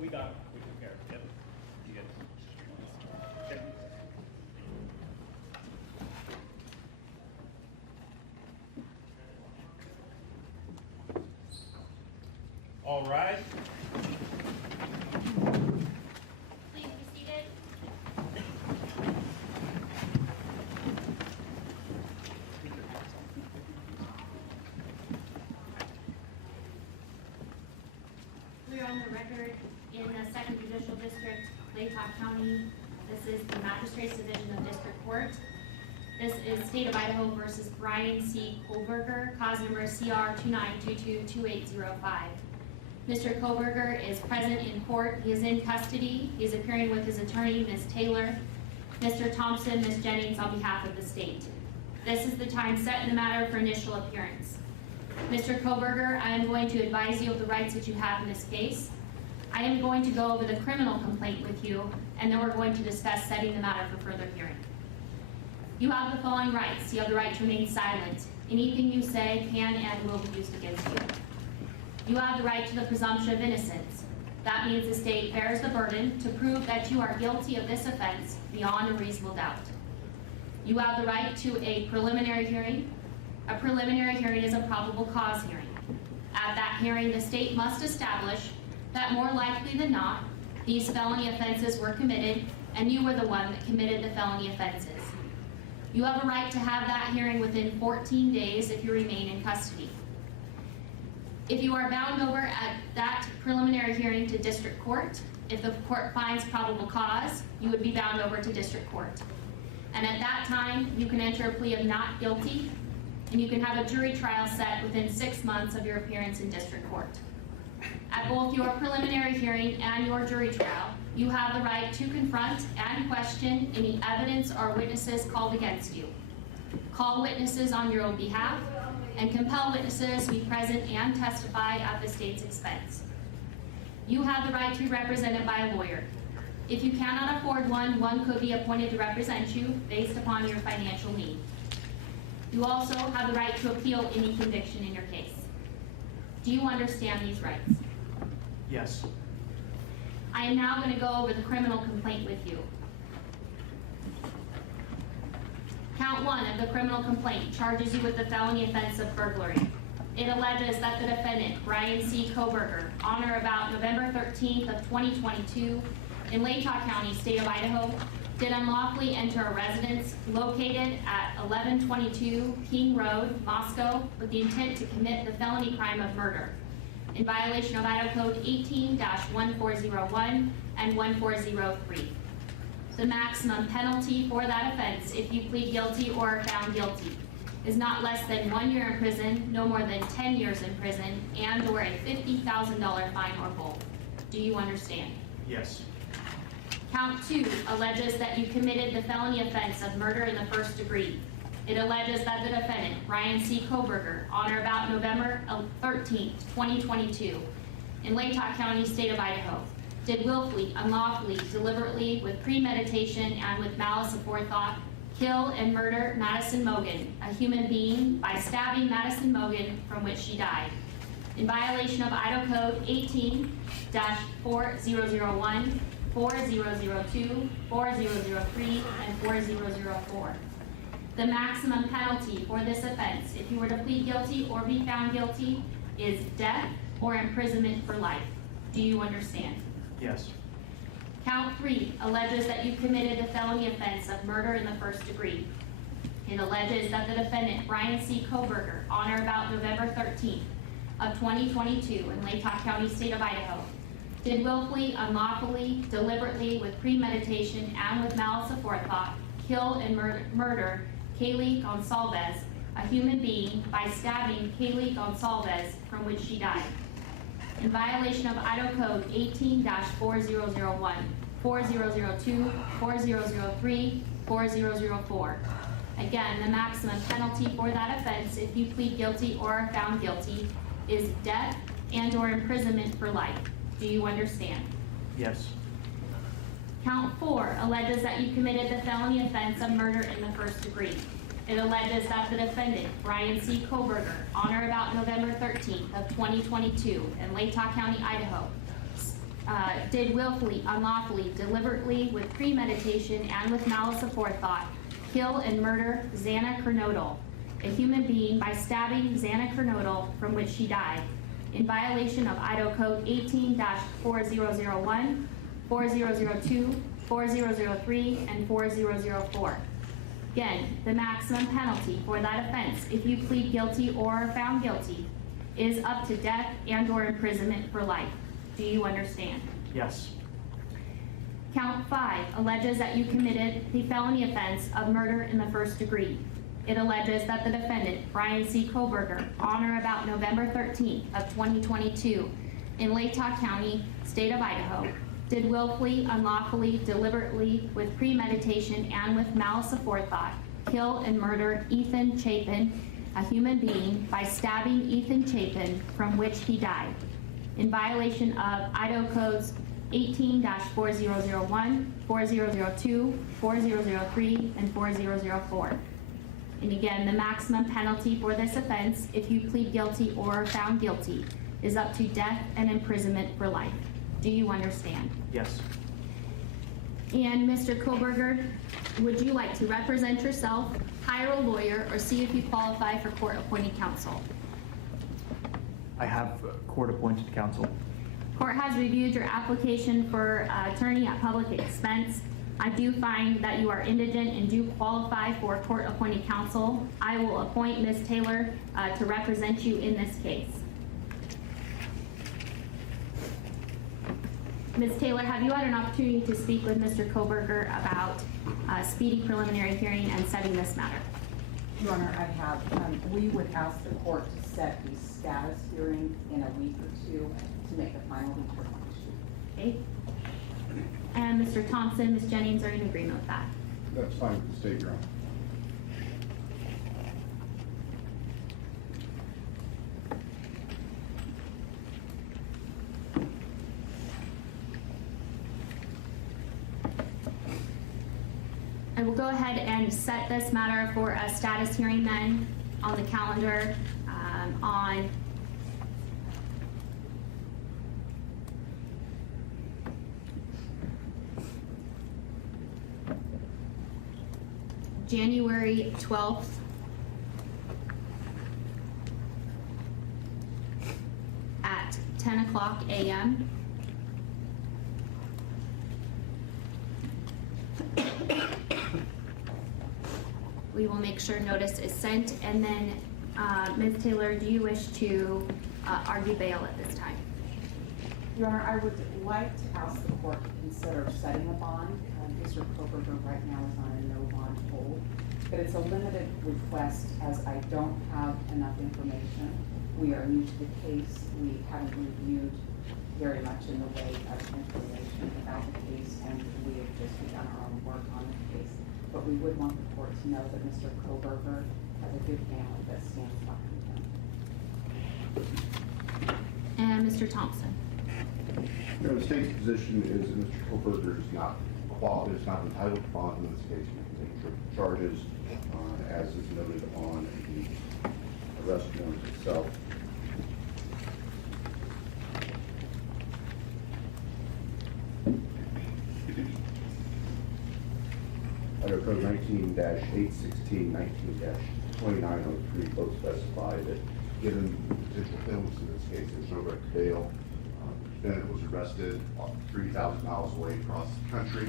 we got it. We took care of it. Yep. You good? Okay. All right. Please be seated. We are on the record in the 2nd Judicial District, Latah County. This is the Magistrates Division of District Court. This is State of Idaho versus Bryan C. Kohberger, cause number CR 29222805. Mr. Kohberger is present in court. He is in custody. He is appearing with his attorney, Ms. Taylor, Mr. Thompson, Ms. Jennings, on behalf of the state. This is the time set in the matter for initial appearance. Mr. Kohberger, I am going to advise you of the rights that you have in this case. I am going to go over the criminal complaint with you, and then we're going to discuss setting the matter for further hearing. You have the following rights. You have the right to remain silent. Anything you say can and will be used against you. You have the right to the presumption of innocence. That means the state bears the burden to prove that you are guilty of this offense beyond a reasonable doubt. You have the right to a preliminary hearing. A preliminary hearing is a probable cause hearing. At that hearing, the state must establish that more likely than not, these felony offenses were committed and you were the one that committed the felony offenses. You have a right to have that hearing within 14 days if you remain in custody. If you are bound over at that preliminary hearing to district court, if the court finds probable cause, you would be bound over to district court. And at that time, you can enter a plea of not guilty, and you can have a jury trial set within 6 months of your appearance in district court. At both your preliminary hearing and your jury trial, you have the right to confront and question any evidence or witnesses called against you. Call witnesses on your own behalf, and compel witnesses to be present and testify at the state's expense. You have the right to be represented by a lawyer. If you cannot afford one, one could be appointed to represent you based upon your financial need. You also have the right to appeal any conviction in your case. Do you understand these rights? Yes. I am now going to go over the criminal complaint with you. Count 1 of the criminal complaint charges you with the felony offense of burglary. It alleges that the defendant, Bryan C. Kohberger, on or about November 13th of 2022 in Latah County, State of Idaho, did unlawfully enter a residence located at 1122 King Road, Moscow, with the intent to commit the felony crime of murder in violation of Idaho Code 18-1401 and 1403. The maximum penalty for that offense, if you plead guilty or are found guilty, is not less than 1 year in prison, no more than 10 years in prison, and or a $50,000 fine or both. Do you understand? Yes. Count 2 alleges that you committed the felony offense of murder in the first degree. It alleges that the defendant, Bryan C. Kohberger, on or about November 13th, 2022, in Latah County, State of Idaho, did willfully, unlawfully, deliberately, with premeditation, and with malice aforethought, kill and murder Madison Mogan, a human being, by stabbing Madison Mogan, from which she died, in violation of Idaho Code 18-4001, 4002, 4003, and 4004. The maximum penalty for this offense, if you were to plead guilty or be found guilty, is death or imprisonment for life. Do you understand? Yes. Count 3 alleges that you committed the felony offense of murder in the first degree. It alleges that the defendant, Bryan C. Kohberger, on or about November 13th of 2022 in Latah County, State of Idaho, did willfully, unlawfully, deliberately, with premeditation, and with malice aforethought, kill and murder Kaylee Gonsalves, a human being, by stabbing Kaylee Gonsalves, from which she died, in violation of Idaho Code 18-4001, 4002, 4003, 4004. Again, the maximum penalty for that offense, if you plead guilty or are found guilty, is death and or imprisonment for life. Do you understand? Yes. Count 4 alleges that you committed the felony offense of murder in the first degree. It alleges that the defendant, Bryan C. Kohberger, on or about November 13th of 2022 in Latah County, Idaho, did willfully, unlawfully, deliberately, with premeditation, and with malice aforethought, kill and murder Xana Kernodle, a human being, by stabbing Xana Kernodle, from which she died, in violation of Idaho Code 18-4001, 4002, 4003, and 4004. Again, the maximum penalty for that offense, if you plead guilty or are found guilty, is up to death and/or imprisonment for life. Do you understand? Yes. Count 5 alleges that you committed the felony offense of murder in the first degree. It alleges that the defendant, Bryan C. Kohberger, on or about November 13th of 2022, in Latah County, state of Idaho, did willfully, unlawfully, deliberately, with premeditation, and with malice aforethought, kill and murder Ethan Chapin, a human being, by stabbing Ethan Chapin, from which he died, in violation of Idaho Codes 18-4001, 4002, 4003, and 4004. And again, the maximum penalty for this offense, if you plead guilty or are found guilty, is up to death and imprisonment for life. Do you understand? Yes. And Mr. Kohberger, would you like to represent yourself, hire a lawyer, or see if you qualify for court-appointed counsel? I have court-appointed counsel. Court has reviewed your application for attorney at public expense. I do find that you are indigent and do qualify for court-appointed counsel. I will appoint Ms. Taylor to represent you in this case. Ms. Taylor, have you had an opportunity to speak with Mr. Kohberger about speedy preliminary hearing and setting this matter? Your Honor, I have. We would ask the court to set the status hearing in a week or two to make a final determination. Okay. And Mr. Thompson, Ms. Jennings are in agreement with that. That's fine with the state, Your Honor. I will go ahead and set this matter for a status hearing then on the calendar on January 12th at 10 o'clock a.m. We will make sure notice is sent, and then Ms. Taylor, do you wish to argue bail at this time? Your Honor, I would like to ask the court to consider setting a bond. Mr. Kohberger right now is on a no bond hold, but it's a limited request as I don't have enough information. We are new to the case. We haven't reviewed very much in the way of information about the case, and we have just begun our own work on the case. But we would want the court to know that Mr. Kohberger has a good family that stands behind him. And Mr. Thompson? You know, the state's position is that Mr. Kohberger is not entitled to bond in this case. We can take charges as is noted on the arrest warrant itself. Idaho Code 19-816, 19-2903 both specify that given the potential penalties in this case, there's no right to bail. The defendant was arrested 3,000 miles away across the country,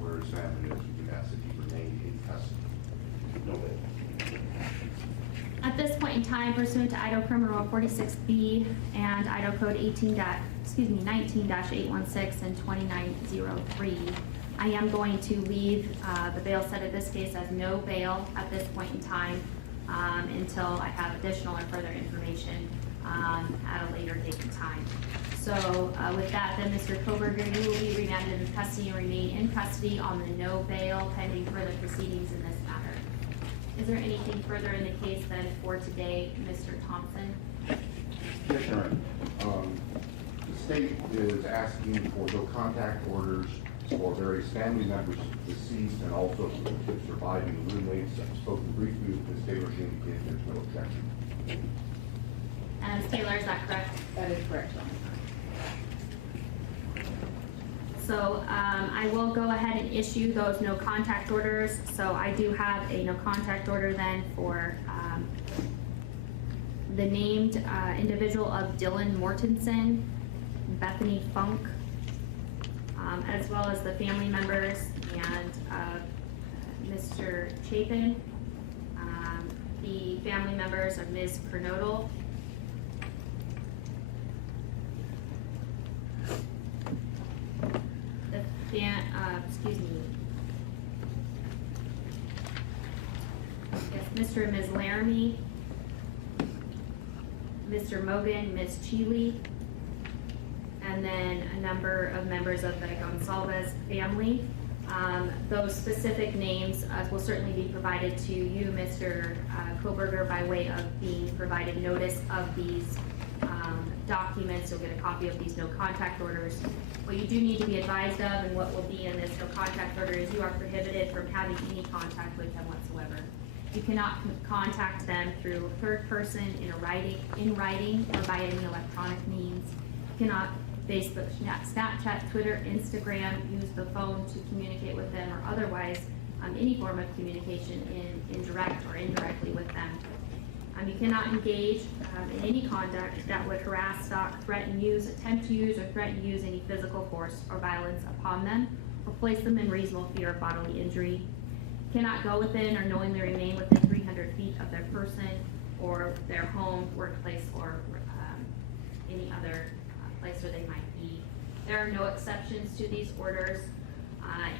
where his family is. We ask that he remain in custody. No bail. At this point in time, pursuant to Idaho Criminal Law 46B and Idaho Code 19-816 and 2903, I am going to leave the bail set of this case as no bail at this point in time until I have additional or further information at a later date and time. So with that, then, Mr. Kohberger, you will be remanded in custody and remain in custody on the no bail pending further proceedings in this matter. Is there anything further in the case then for today, Mr. Thompson? Yes, Your Honor. The state is asking for no contact orders for various family members deceased and also for the surviving roommates. I've spoken briefly with Ms. Taylor. She indicated there's no objection. Ms. Taylor, is that correct? That is correct, Your Honor. So I will go ahead and issue those no contact orders. So I do have a no contact order then for the named individual of Dylan Mortensen, Bethany Funk, as well as the family members and Mr. Chapin, the family members of Ms. Kernodle, excuse me. Yes, Mr. and Ms. Laramie, Mr. Mogan, Ms. Cheeley, and then a number of members of the Gonsalves family. Those specific names will certainly be provided to you, Mr. Kohberger, by way of being provided notice of these documents. You'll get a copy of these no contact orders. What you do need to be advised of, and what will be in this no contact order, is you are prohibited from having any contact with them whatsoever. You cannot contact them through a third person in writing or by any electronic means. You cannot Facebook, Snapchat, Twitter, Instagram, use the phone to communicate with them, or otherwise any form of communication in direct or indirectly with them. You cannot engage in any conduct that would harass, stalk, threaten, use, attempt to use, or threaten to use any physical force or violence upon them, or place them in reasonable fear of bodily injury. Cannot go within or knowingly remain within 300 feet of their person or their home, workplace, or any other place where they might be. There are no exceptions to these orders,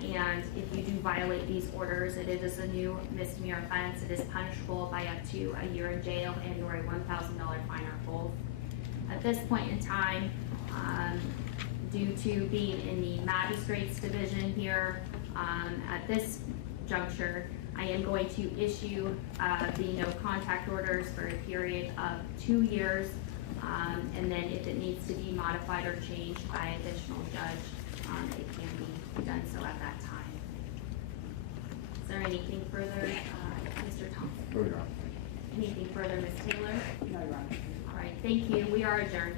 and if you do violate these orders, it is a new misdemeanor offense. It is punishable by up to a year in jail and or a $1,000 fine or both. At this point in time, due to being in the magistrate's division here, at this juncture, I am going to issue the no contact orders for a period of 2 years, and then if it needs to be modified or changed by additional judge, it can be done so at that time. Is there anything further, Mr. Thompson? No, Your Honor. Anything further, Ms. Taylor? No, Your Honor. All right, thank you. We are adjourned.